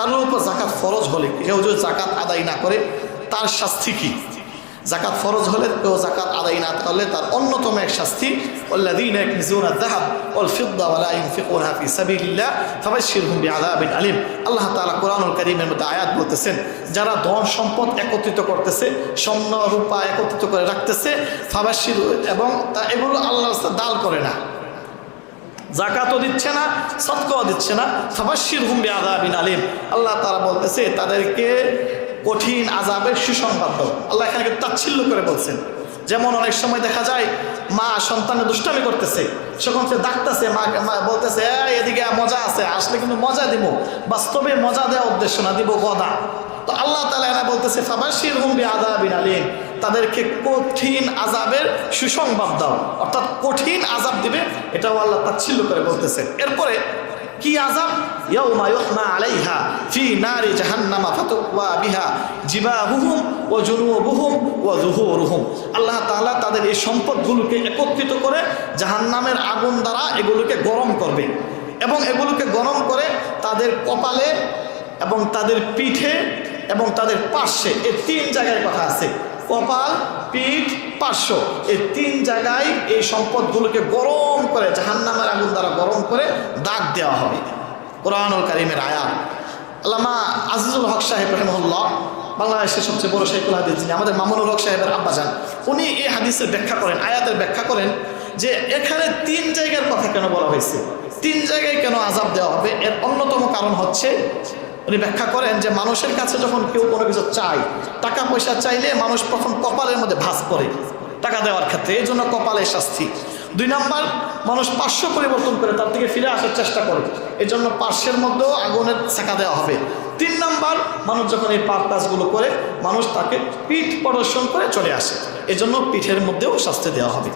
কারোর উপর জাকাত ফরজ হলে কেউ যদি জাকাত আদায় না করে তার শাস্তি কি? জাকাত ফরজ হলে কেউ জাকাত আদায় না করলে তার অন্যতম এক শাস্তি ওয়াল্লাযীনা ইয়াকনিজুনা আয-যাহাব ওয়াল ফিদ্দা ওয়া লা ইউনফিকুনহা ফি সাবিলিল্লাহ ফাবাশশিরহুম বিআযাবিন আলীম। আল্লাহ তাআলা কোরআনুল কারীমের মধ্যে আয়াত বলতেছেন, যারা ধন সম্পদ একত্রিত করতেছে, স্বর্ণ রূপা একত্রিত করে রাখতেছে, ফাবাশশির, এবং তা এগুলো আল্লাহর রাস্তায় দান করে না, জাকাতও দিচ্ছে না, সদকাও দিচ্ছে না, ফাবাশশিরহুম বিআযাবিন আলীম। আল্লাহ তাআলা বলতেছে তাদেরকে কঠিন আযাবের সুসংবাদ দাও। আল্লাহ এখানে তাচ্ছিল্য করে বলছেন। যেমন অনেক সময় দেখা যায় মা সন্তানের দুষ্টামি করতেছে, যখন সে ডাকতেছে, মা বলতেছে এদিকে মজা আছে, আসলে কিন্তু মজা দিব, বাস্তবে মজা দেওয়া উদ্দেশ্য না, দিব গদা। তো আল্লাহ তাআলা এরা বলতেছে ফাবাশশিরহুম বিআযাবিন আলীম, তাদেরকে কঠিন আযাবের সুসংবাদ দাও, অর্থাৎ কঠিন আযাব দিবে, এটাও আল্লাহ তাচ্ছিল্য করে বলতেছেন। এরপরে কি আযাব? ইয়াউমা ইউহমা আলাইহা ফি নারি জাহান্নামা ফাতুকওয়া বিহা জিবাহুহুম ওয়া জুনুবুহুম ওয়া যুহুরুহুম। আল্লাহ তাআলা তাদের এই সম্পদগুলোকে একত্রিত করে জাহান্নামের আগুন দ্বারা এগুলোকে গরম করবে, এবং এগুলোকে গরম করে তাদের কপালে এবং তাদের পিঠে এবং তাদের পার্শ্বে, এই তিন জায়গায় কথা আছে, কপাল, পিঠ, পার্শ্ব, এই তিন জায়গায় এই সম্পদগুলোকে গরম করে জাহান্নামের আগুন দ্বারা গরম করে দাগ দেওয়া হবে। কোরআনুল কারীমের আয়াত। আল্লামা আজিজুল হক সাহেব রাহিমাহুল্লাহ, বাংলাদেশের সবচেয়ে বড় শাইখুল হাদিস, যিনি আমাদের মামুনুল হক সাহেবের আব্বাজান, উনি এই হাদিসের ব্যাখ্যা করেন, আয়াতের ব্যাখ্যা করেন যে এখানে তিন জায়গার কথা কেন বলা হয়েছে, তিন জায়গায় কেন আযাব দেওয়া হবে। এর অন্যতম কারণ হচ্ছে, উনি ব্যাখ্যা করেন যে মানুষের কাছে যখন কেউ কোনো কিছু চায়, টাকা পয়সা চাইলে মানুষ প্রথম কপালের মধ্যে ভাঁজ করে টাকা দেওয়ার ক্ষেত্রে, এই জন্য কপালের শাস্তি। 2 নাম্বার, মানুষ পার্শ্ব পরিবর্তন করে তার থেকে ফিরে আসার চেষ্টা করে, এই জন্য পার্শ্বের মধ্যেও আগুনের ছেঁকা দেওয়া হবে। 3 নাম্বার, মানুষ যখন এই পাপ কাজগুলো করে মানুষ তাকে পিঠ প্রদর্শন করে চলে আসে, এই জন্য পিঠের মধ্যেও শাস্তি দেওয়া হবে।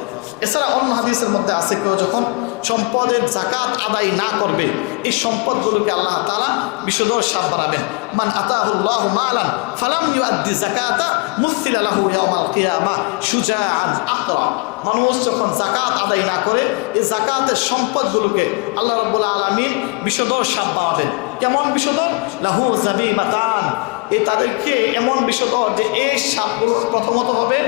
এছাড়া অন্য হাদিসের মধ্যে আছে, কেউ যখন সম্পদের জাকাত আদায় না করবে, এই সম্পদগুলোকে আল্লাহ তাআলা বিষধর সাপ বানাবেন। মান আতাহুল্লাহু মালান ফালাম ইউআদ্দি যাকাতা মুসিলা লাহু ইয়াউমাল কিয়ামাহ শুজাআন আকরা। মানুষ যখন জাকাত আদায় না করে এই জাকাতের সম্পদগুলোকে আল্লাহ রাব্বুল আলামিন বিষধর সাপ বানাবেন। কেমন বিষধর? লাহু যাবিবাতান, এই তাদেরকে এমন বিষধর যে এই সাপগুলো প্রথমত হবে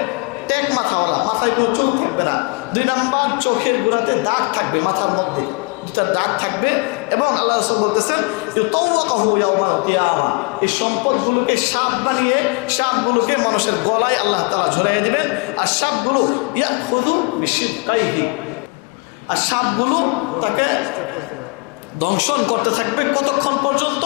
ট্যাগ মাথাওয়ালা, মাথায় কোনো চুল থাকবে না। 2 নাম্বার, চোখের গোড়াতে দাগ থাকবে, মাথার মধ্যে 2টা দাগ থাকবে, এবং আল্লাহ রাসূল বলতেছেন ইউতাওয়াকাহু ইয়াউমাল কিয়ামা, এই সম্পদগুলোকে সাপ বানিয়ে সাপগুলোকে মানুষের গলায় আল্লাহ তাআলা ঝুলাইয়ে দিবেন। আর সাপগুলো ইয়াখুযু বিশিদকাইহি, আর সাপগুলো তাকে দংশন করতে থাকবে কতক্ষণ পর্যন্ত?